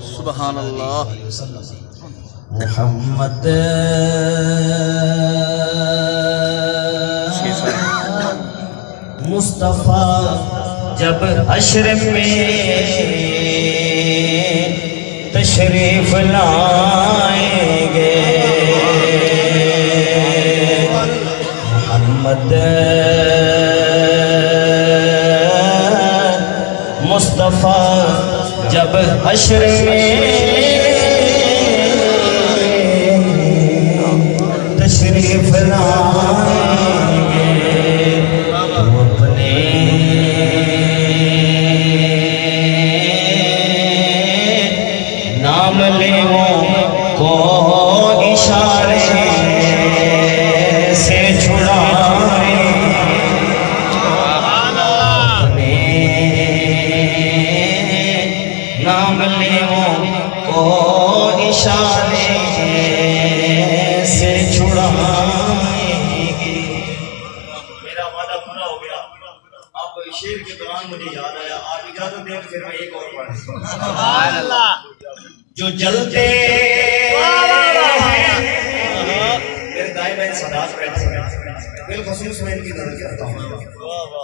सुभान अल्लाह। मोहम्मद मुस्तफा जब हश्र में तशरीफ लाएंगे, मोहम्मद मुस्तफा जब हश्र में तशरीफ लाएंगे, वो अपने नाम लेवों को इशारे से छुड़ाएंगे, अपने नाम लेवों को इशारे से छुड़ाएंगे। मेरा वादा पूरा हो गया। आप शेर के दौरान मुझे याद आया, आप इजाजत दें फिर मैं एक और पढ़ूं। सुभान अल्लाह। जो जलते मेरे दाएं बाएं सादात बैठे हैं, बिलखुसूस मैं इनकी नजर करता हूँ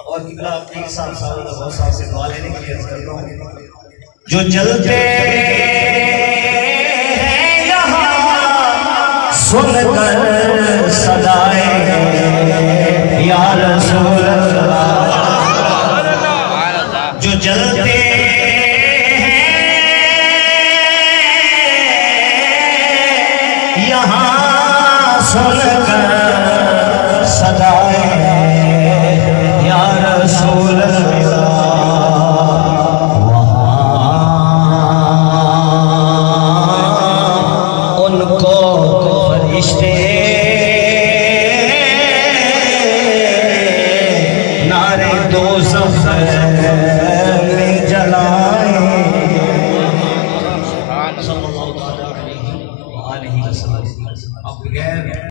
और किबला अपने साथ बहुत साल से दुआ लेने के लिए अर्ज करता हूँ। जो जलते हैं यहाँ सुनकर सदाए या रसूल अल्लाह, जो जलते यहाँ सुनकर सदाए या रसूल अल्लाह, वहाँ उनको फरिश्ते